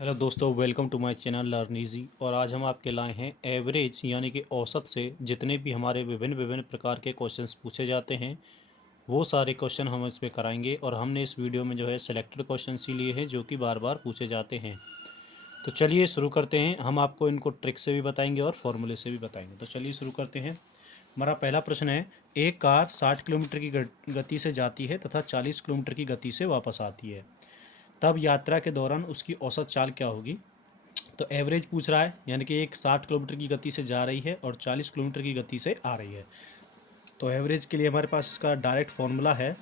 Hello दोस्तों, welcome to my channel learn easy. और आज हम आपके लाए हैं एवरेज यानी कि औसत से जितने भी हमारे विभिन्न विभिन्न प्रकार के क्वेश्चंस पूछे जाते हैं वो सारे क्वेश्चन हम इस पे कराएंगे। और हमने इस वीडियो में जो है सिलेक्टेड क्वेश्चंस ही लिए हैं जो कि बार बार पूछे जाते हैं। तो चलिए शुरू करते हैं। हम आपको इनको ट्रिक से भी बताएंगे और फॉर्मूले से भी बताएंगे। तो चलिए शुरू करते हैं। हमारा पहला प्रश्न है, एक कार 60 किलोमीटर की गति से जाती है तथा 40 किलोमीटर की गति से वापस आती है, तब यात्रा के दौरान उसकी औसत चाल क्या होगी। तो एवरेज पूछ रहा है, यानी कि एक 60 किलोमीटर की गति से जा रही है और 40 किलोमीटर की गति से आ रही है। तो एवरेज के लिए हमारे पास इसका डायरेक्ट फॉर्मूला है।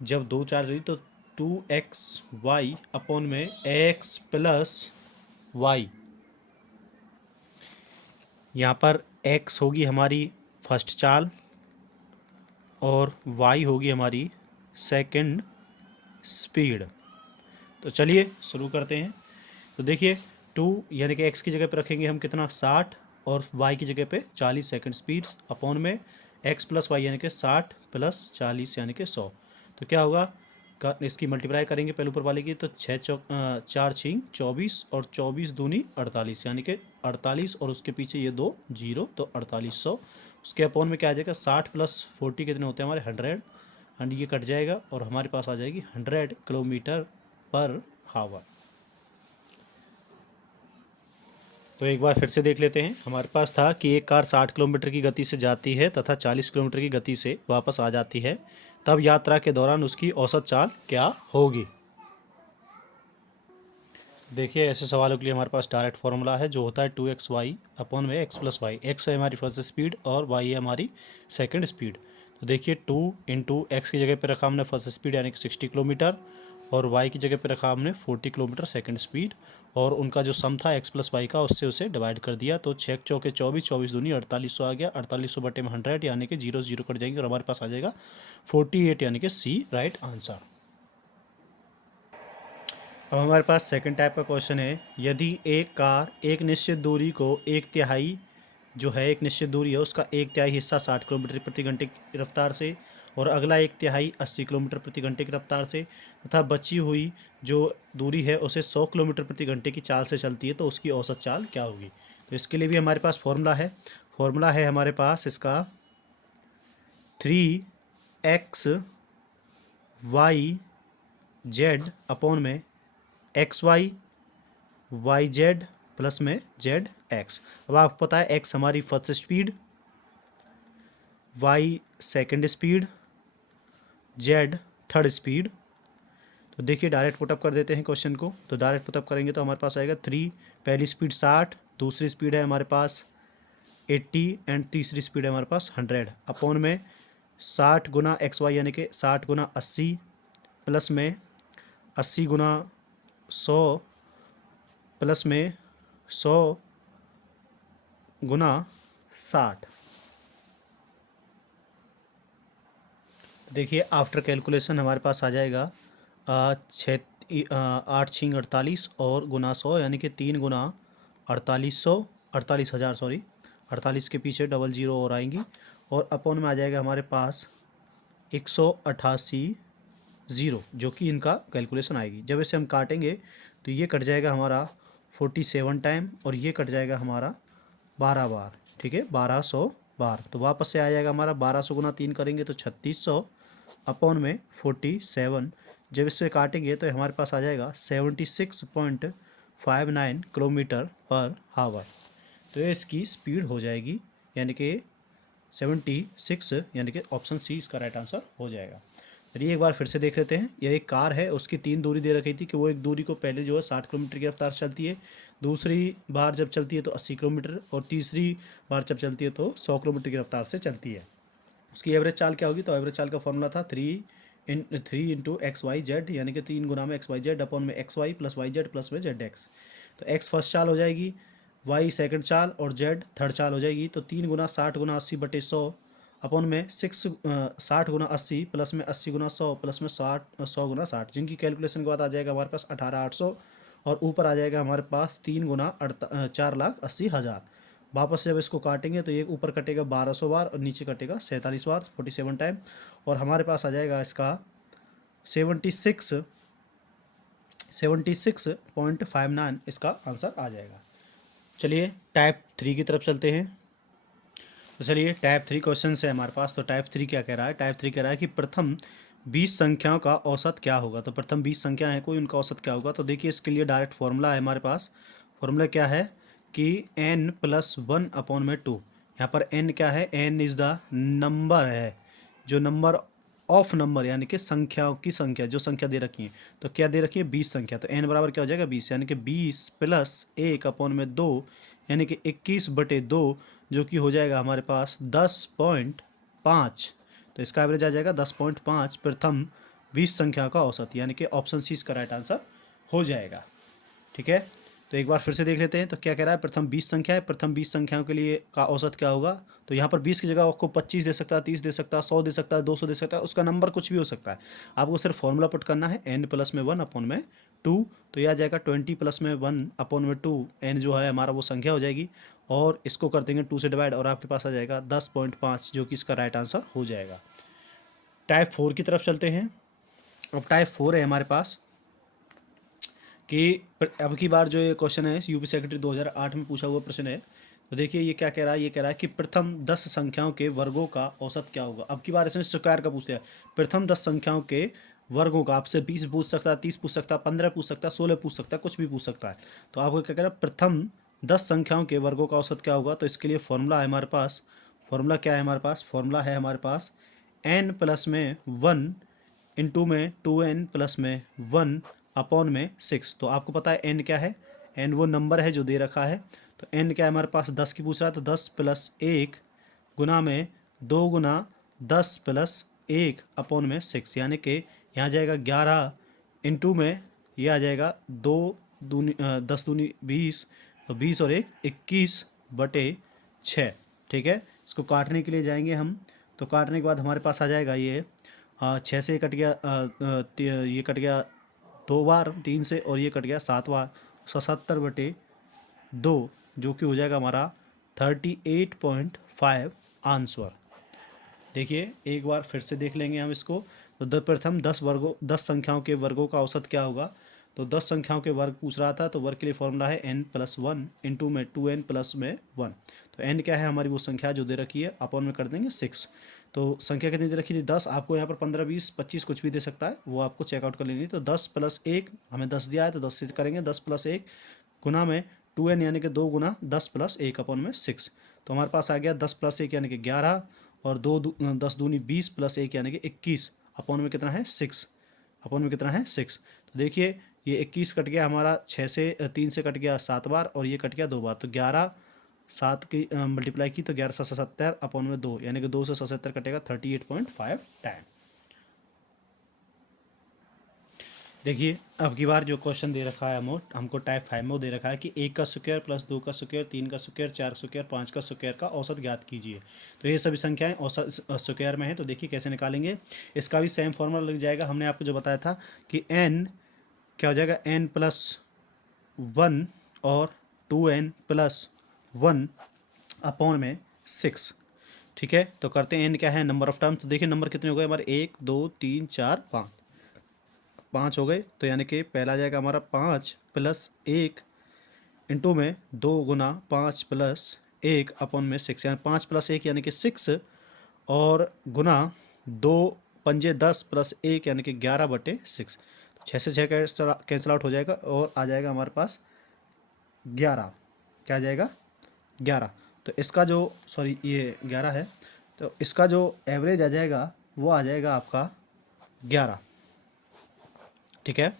जब दो चार रही तो 2xy अपॉन में x प्लस वाई। यहाँ पर x होगी हमारी फर्स्ट चाल और y होगी हमारी सेकंड स्पीड। तो चलिए शुरू करते हैं। तो देखिए 2 यानी कि x की जगह पर रखेंगे हम कितना 60 और y की जगह पे 40 सेकंड स्पीड अपॉन में x प्लस वाई यानी कि 60 प्लस 40 यानी कि 100। तो क्या होगा, इसकी मल्टीप्लाई करेंगे पहले ऊपर वाले की, तो 4 छींग 24 और 24 दूनी 48 यानी कि 48 और उसके पीछे ये 2 जीरो तो 4800। उसके अपॉन में क्या आ जाएगा 60 प्लस 40 कितने होते हैं हमारे 100 एंड ये कट जाएगा और हमारे पास आ जाएगी 100 किलोमीटर पर हावर। तो एक बार फिर से देख लेते हैं। हमारे पास था कि एक कार 60 किलोमीटर की गति से जाती है तथा 40 किलोमीटर की गति से वापस आ जाती है, तब यात्रा के दौरान उसकी औसत चाल क्या होगी। देखिए ऐसे सवालों के लिए हमारे पास डायरेक्ट फॉर्मूला है जो होता है 2xy अपॉन में x प्लस वाई। एक्स है हमारी फर्स्ट स्पीड और वाई है हमारी सेकंड स्पीड। तो देखिए 2 इंटू एक्स की जगह पे रखा हमने फर्स्ट स्पीड यानी कि 60 किलोमीटर और वाई की जगह पे रखा हमने 40 किलोमीटर सेकंड स्पीड, और उनका जो सम था x प्लस वाई का उससे उसे डिवाइड कर दिया। तो 6 चौके 24, 24 दूनी 4800 आ गया। 4800 बटे में 100 यानी कि 0 0 कट जाएंगे और हमारे पास आ जाएगा 48 यानी कि सी राइट आंसर। अब हमारे पास सेकंड टाइप का क्वेश्चन है, यदि एक कार एक निश्चित दूरी को एक तिहाई जो है एक निश्चित दूरी है उसका एक तिहाई हिस्सा 60 किलोमीटर प्रति घंटे की रफ्तार से और अगला एक तिहाई 80 किलोमीटर प्रति घंटे की रफ्तार से तथा बची हुई जो दूरी है उसे 100 किलोमीटर प्रति घंटे की चाल से चलती है, तो उसकी औसत चाल क्या होगी। तो इसके लिए भी हमारे पास फॉर्मूला है हमारे पास इसका 3xy अपॉन में XY YZ प्लस में ZX। अब आपको पता है X हमारी first speed, Y second speed, Z third speed. तो देखिए डायरेक्ट पुटअप कर देते हैं क्वेश्चन को। तो डायरेक्ट पुटअप करेंगे तो हमारे पास आएगा 3, पहली स्पीड 60, दूसरी स्पीड है हमारे पास 80 एंड तीसरी स्पीड है हमारे पास 100 अपॉन में 60 गुना XY यानी कि 60 गुना 80 प्लस में 80 गुना 100 प्लस में 100 गुना 60। देखिए आफ्टर कैलकुलेशन हमारे पास आ जाएगा 8 छींग 48 और गुना 100 यानी कि 3 गुना 4800 सॉरी 48 के पीछे डबल जीरो और आएंगी और अपॉन में आ जाएगा हमारे पास 188 ज़ीरो, जो कि इनका कैलकुलेशन आएगी। जब इसे हम काटेंगे तो ये कट जाएगा हमारा 47 टाइम और ये कट जाएगा हमारा 12 बार। ठीक है, 1200 बार। तो वापस से आ जाएगा हमारा 1200 गुना 3 करेंगे तो 3600 अपॉन में 47। जब इससे काटेंगे तो हमारे पास आ जाएगा 76.59 किलोमीटर पर हावर। तो ये इसकी स्पीड हो जाएगी, यानी कि 76, यानी कि ऑप्शन सी इसका राइट आंसर हो जाएगा। चलिए एक बार फिर से देख लेते हैं। यह एक कार है, उसकी 3 दूरी दे रखी थी कि वो एक दूरी को पहले जो है 60 किलोमीटर की रफ्तार से चलती है, दूसरी बार जब चलती है तो 80 किलोमीटर और तीसरी बार जब चलती है तो 100 किलोमीटर की रफ्तार से चलती है। उसकी एवरेज चाल क्या होगी। तो एवरेज चाल का फॉर्मूला था 3 इंटू XYZ यानी कि 3 गुना में XYZ अपॉन में XY प्लस YZ प्लस में ZX। तो X फर्स्ट चाल हो जाएगी, Y सेकंड चाल और Z थर्ड चाल हो जाएगी। तो 3 गुना 60 गुना 80 बटे 100 अपॉन में 60 गुना 80 प्लस में 80 गुना 100 प्लस में 100 गुना 60, जिनकी कैलकुलेशन के बाद आ जाएगा हमारे पास 18,800 और ऊपर आ जाएगा हमारे पास 3 गुना 4,80,000। वापस से जब इसको काटेंगे तो ये ऊपर कटेगा 1200 बार और नीचे कटेगा 47 बार 47 टाइम, और हमारे पास आ जाएगा इसका 76 76.59 इसका आंसर आ जाएगा। चलिए टाइप 3 की तरफ चलते हैं। तो चलिए टाइप 3 क्वेश्चन है हमारे पास। तो टाइप 3 क्या कह रहा है? टाइप 3 कह रहा है कि प्रथम 20 संख्याओं का औसत क्या होगा। तो प्रथम 20 संख्या है कोई, उनका औसत क्या होगा। तो देखिए इसके लिए डायरेक्ट फॉर्मूला है हमारे पास। फॉर्मूला क्या है कि n+1/2। यहाँ पर n क्या है? n इज़ द नंबर है, जो नंबर ऑफ नंबर यानी कि संख्याओं की संख्या, जो संख्या दे रखी है। तो क्या दे रखी है? 20 संख्या। तो n बराबर क्या हो जाएगा? 20, यानी कि 20 + 1/2 यानी कि 21/2, जो कि हो जाएगा हमारे पास 10.5। तो इसका एवरेज आ जाएगा 10.5 प्रथम 20 संख्या का औसत, यानी कि ऑप्शन सी इसका राइट आंसर हो जाएगा। ठीक है, तो एक बार फिर से देख लेते हैं। तो क्या कह रहा है? प्रथम 20 संख्या है, प्रथम 20 संख्याओं के लिए का औसत क्या होगा। तो यहाँ पर 20 की जगह आपको 25 दे सकता है, 30 दे सकता है, 100 दे सकता है, 200 दे सकता है, उसका नंबर कुछ भी हो सकता है। आपको सिर्फ फॉर्मूला पुट करना है, n+1/2। तो यह आ जाएगा 20+1/2। n जो है हमारा वो संख्या हो जाएगी, और इसको कर देंगे 2 से डिवाइड, और आपके पास आ जाएगा 10.5, जो कि इसका राइट आंसर हो जाएगा। टाइप 4 की तरफ चलते हैं। अब टाइप 4 है हमारे पास कि अब की बार जो ये क्वेश्चन है यूपी सेक्रेटरी 2008 में पूछा हुआ प्रश्न है। तो देखिए ये क्या कह रहा है? ये कह रहा है कि प्रथम 10 संख्याओं के वर्गों का औसत क्या होगा। अब की बार इसने स्क्वायर का पूछ लिया। प्रथम 10 संख्याओं के वर्गों का आपसे 20 पूछ सकता है, 30 पूछ सकता है, 15 पूछ सकता है, 16 पूछ सकता है, कुछ भी पूछ सकता है। तो आपको क्या कह रहा है? प्रथम 10 संख्याओं के वर्गों का औसत क्या होगा। तो इसके लिए फॉर्मूला है हमारे पास। फॉर्मूला क्या है हमारे पास? फॉर्मूला है हमारे पास n+1 इंटू में 2n+1/6। तो आपको पता है n क्या है? n वो नंबर है जो दे रखा है। तो n क्या है हमारे पास? 10 की पूछ रहा है, तो 10 + 1 गुना में 2 गुना 10 + 1/6, यानी कि यहाँ जाएगा 11 इंटू में ये आ जाएगा 10 दूनी 20, तो 20 और 1 21/6। ठीक है, इसको काटने के लिए जाएंगे हम। तो काटने के बाद हमारे पास आ जाएगा ये 6 से कट गया, ये कट गया 2 बार 3 से, और ये कट गया 7 बार, 77/2, जो कि हो जाएगा हमारा 38.5 आंसर। देखिए एक बार फिर से देख लेंगे हम इसको। तो प्रथम 10 संख्याओं के वर्गों का औसत क्या होगा। तो 10 संख्याओं के वर्ग पूछ रहा था, तो वर्ग के लिए फॉर्मूला है n+1 इंटू में 2n+1। तो n क्या है? हमारी वो संख्या जो दे रखी है, अपॉन में कर देंगे 6। तो संख्या कितनी दे रखी थी? 10। आपको यहाँ पर 15, 20, 25 कुछ भी दे सकता है, वो आपको चेकआउट कर लेनी है। तो 10 + 1 हमें 10 दिया है, तो 10 से करेंगे। 10 + 1 गुना में 2n यानी कि 2 गुना 10 + 1/6। तो हमारे पास आ गया 10 + 1 यानी कि 11, और 10 दूनी 20 + 1 यानी कि 21, अपॉन में कितना है? 6। अपॉन में कितना है? 6। तो देखिए ये 21 कट गया हमारा 3 से कट गया 7 बार, और ये कट गया 2 बार। तो 11 7 की मल्टीप्लाई की, तो 11 7 77 अपॉन में 2, यानी कि 2 से 77 कटेगा 38.5 टाइम। देखिए अब की बार जो क्वेश्चन दे रखा है हमको टाइप 5 में दे रखा है कि 1 का स्क्वायर + 2 का स्क्वायर, 3 का स्क्वायर, 4 स्क्वायर, 5 का स्क्वायर का औसत ज्ञात कीजिए। तो ये सभी संख्याएं औसत स्क्वायर में है। तो देखिए कैसे निकालेंगे। इसका भी सेम फॉर्मूला लग जाएगा। हमने आपको जो बताया था कि n क्या हो जाएगा? n+1 और 2n+1/6। ठीक है, तो करते हैं। n क्या है? Number of terms. तो देखिए नंबर कितने हो गए हमारे? 1 2 3 4 5, 5 हो गए। तो यानी कि पहला आ जाएगा हमारा 5 + 1 इंटू में 2 गुना 5 + 1/6, यानी 5 + 1 यानी कि 6, और गुना 2 पंजे 10 + 1 यानी कि 11/6। 6 से 6 कैंसिल आउट हो जाएगा, और आ जाएगा हमारे पास 11। क्या आ जाएगा? 11। तो इसका जो ये 11 है, तो इसका जो एवरेज आ जाएगा वो आ जाएगा आपका 11। ठीक है,